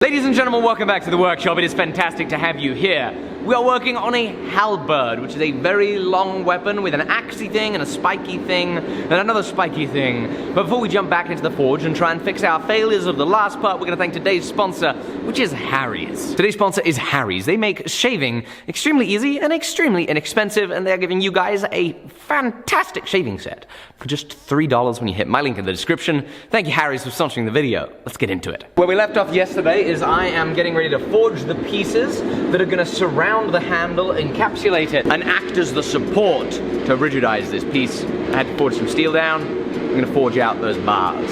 Ladies and gentlemen, welcome back to the workshop. It is fantastic to have you here. We are working on a halberd, which is a very long weapon with an axey thing and a spiky thing and another spiky thing. But before we jump back into the forge and try and fix our failures of the last part, we're going to thank today's sponsor, which is Harry's. Today's sponsor is Harry's. They make shaving extremely easy and extremely inexpensive, and they're giving you guys a fantastic shaving set for just $3 when you hit my link in the description. Thank you, Harry's, for sponsoring the video. Let's get into it. Where we left off yesterday is I am getting ready to forge the pieces that are going to surround the handle, encapsulate it, and act as the support to rigidize this piece. I had to forge some steel down. I'm going to forge out those bars.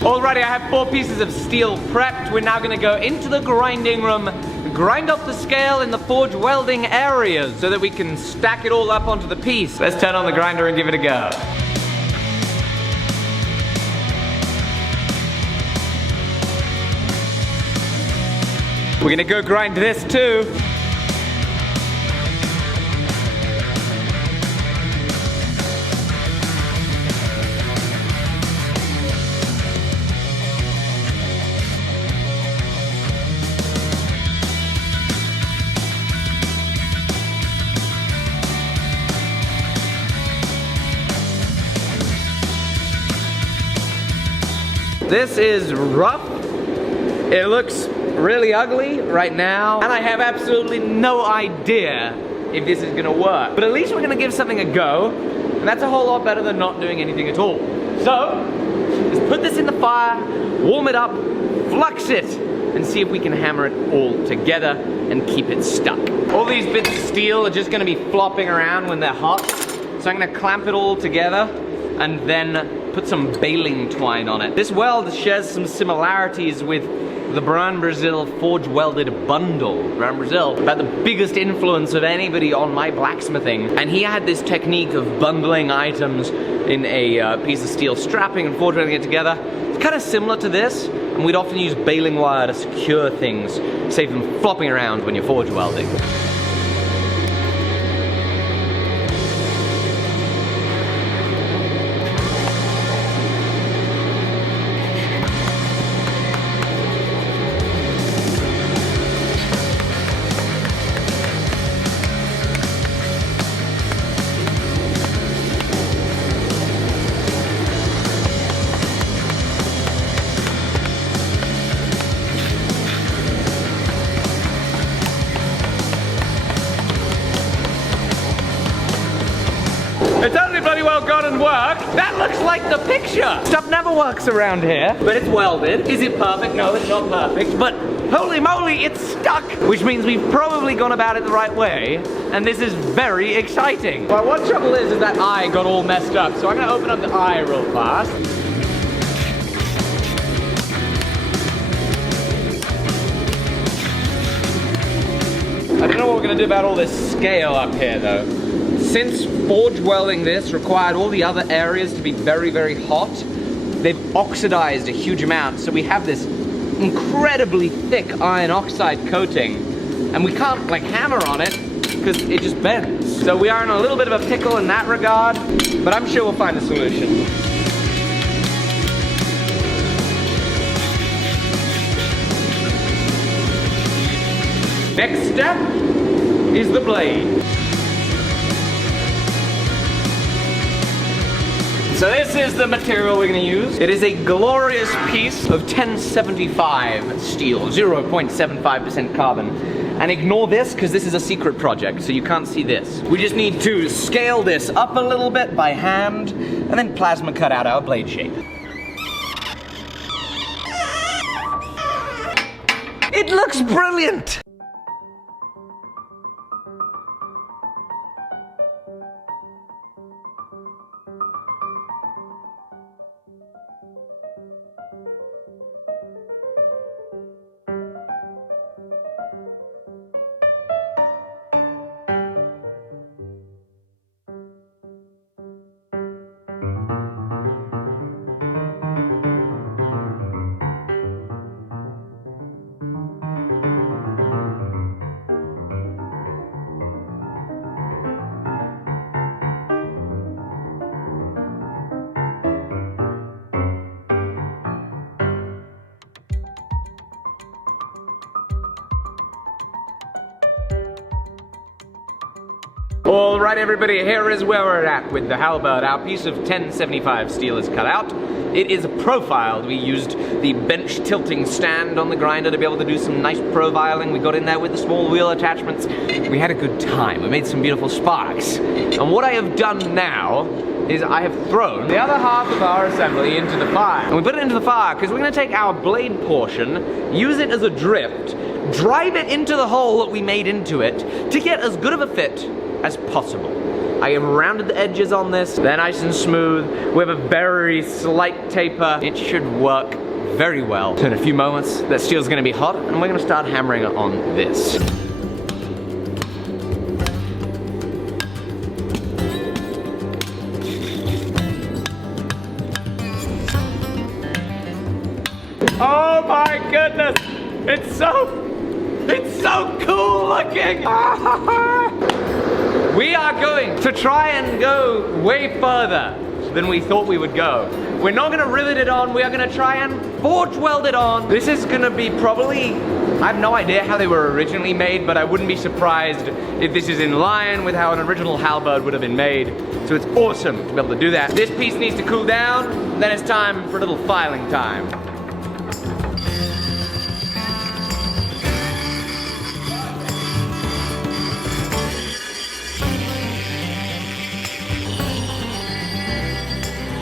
Alrighty, I have 4 pieces of steel prepped. We're now going to go into the grinding room, grind up the scale in the forge welding areas so that we can stack it all up onto the piece. Let's turn on the grinder and give it a go. We're going to go grind this too. This is rough. It looks really ugly right now, and I have absolutely no idea if this is gonna work. But at least we're gonna give something a go, and that's a whole lot better than not doing anything at all. So, let's put this in the fire, warm it up, flux it, and see if we can hammer it all together and keep it stuck. All these bits of steel are just gonna be flopping around when they're hot, so I'm gonna clamp it all together and then put some baling twine on it. This weld shares some similarities with the Brown Brazil forge welded bundle. Brown Brazil, about the biggest influence of anybody on my blacksmithing. And he had this technique of bundling items in a piece of steel strapping and forge welding it together. It's kind of similar to this, and we'd often use baling wire to secure things, save them flopping around when you're forge welding. It's only bloody well gotten work. That looks like the picture. Stuff never works around here, but it's welded. Is it perfect? No, it's not perfect, but holy moly, it's stuck. Which means we've probably gone about it the right way, and this is very exciting. Well, one trouble is that eye got all messed up, so I'm gonna open up the eye real fast. I don't know what we're gonna do about all this scale up here though. Since forge welding this required all the other areas to be very, very hot, they've oxidized a huge amount, so we have this incredibly thick iron oxide coating, and we can't like hammer on it because it just bends. So we are in a little bit of a pickle in that regard, but I'm sure we'll find a solution. Next step is the blade. So this is the material we're going to use. It is a glorious piece of 1075 steel, 0.75% carbon. And ignore this, because this is a secret project, so you can't see this. We just need to scale this up a little bit by hand, and then plasma cut out our blade shape. It looks brilliant! Alright everybody, here is where we're at with the halberd. Our piece of 1075 steel is cut out. It is profiled. We used the bench tilting stand on the grinder to be able to do some nice profiling. We got in there with the small wheel attachments. We had a good time. We made some beautiful sparks. And what I have done now is I have thrown the other half of our assembly into the fire. And we put it into the fire because we're going to take our blade portion, use it as a drift, drive it into the hole that we made into it to get as good of a fit as possible. I have rounded the edges on this. They're nice and smooth. We have a very slight taper. It should work very well. So in a few moments, that steel's gonna be hot and we're gonna start hammering it on this. Oh my goodness! It's so cool looking! We are going to try and go way further than we thought we would go. We're not gonna rivet it on, we are gonna try and forge weld it on. This is gonna be probably, I have no idea how they were originally made, but I wouldn't be surprised if this is in line with how an original halberd would have been made. So it's awesome to be able to do that. This piece needs to cool down, then it's time for a little filing time.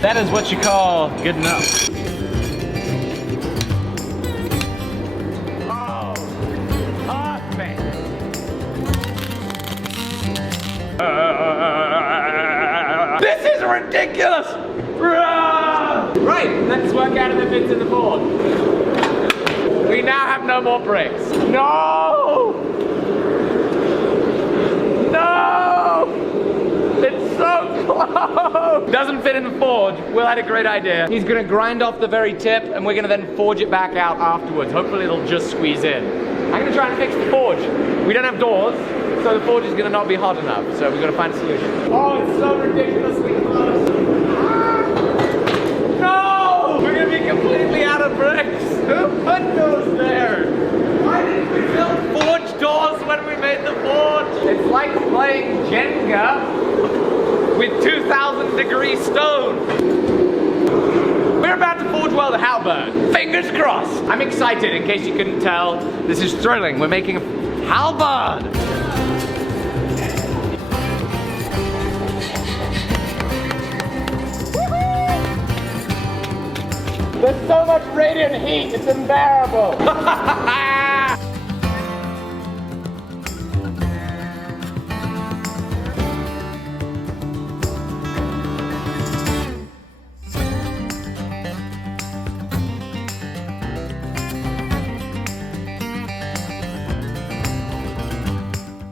That is what you call good enough. Oh, perfect. This is ridiculous! Right, let's work out if it fits in the board. We now have no more bricks. No! No! It's so close! Doesn't fit in the forge. Will had a great idea. He's gonna grind off the very tip and we're gonna then forge it back out afterwards. Hopefully it'll just squeeze in. I'm gonna try and fix the forge. We don't have doors, so the forge is gonna not be hot enough. So we're gonna find a solution. Oh, it's so ridiculously close. No! We're gonna be completely out of bricks. Who put those there? Why didn't we build forge doors when we made the forge? It's like playing Jenga with 2,000-degree stone. We're about to forge weld a halberd. Fingers crossed. I'm excited, in case you couldn't tell. This is thrilling. We're making a halberd. There's so much radiant heat, it's unbearable.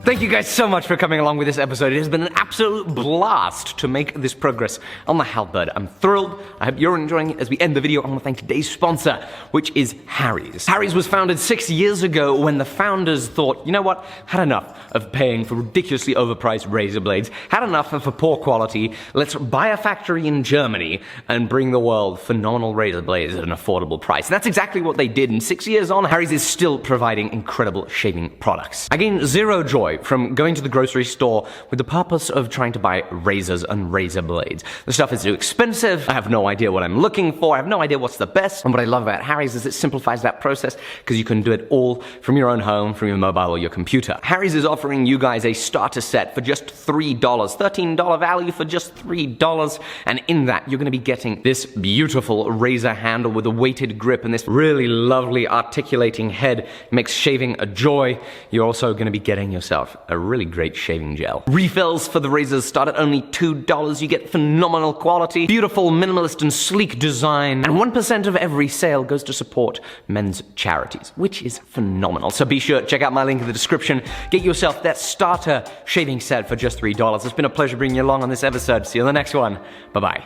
Thank you guys so much for coming along with this episode. It has been an absolute blast to make this progress on the halberd. I'm thrilled. I hope you're enjoying it. As we end the video, I want to thank today's sponsor, which is Harry's. Harry's was founded 6 years ago when the founders thought, you know what, had enough of paying for ridiculously overpriced razor blades, had enough of a poor quality. Let's buy a factory in Germany and bring the world phenomenal razor blades at an affordable price. And that's exactly what they did. And 6 years on, Harry's is still providing incredible shaving products. I gained zero joy from going to the grocery store with the purpose of trying to buy razors and razor blades. The stuff is too expensive, I have no idea what I'm looking for, I have no idea what's the best, and what I love about Harry's is it simplifies that process because you can do it all from your own home, from your mobile or your computer. Harry's is offering you guys a starter set for just $3, $13 value for just $3, and in that you're going to be getting this beautiful razor handle with a weighted grip and this really lovely articulating head. It makes shaving a joy. You're also going to be getting yourself a really great shaving gel. Refills for the razors start at only $2. You get phenomenal quality, beautiful, minimalist, and sleek design, and 1% of every sale goes to support men's charities, which is phenomenal. So be sure to check out my link in the description. Get yourself that starter shaving set for just $3. It's been a pleasure bringing you along on this episode. See you on the next one. Bye-bye.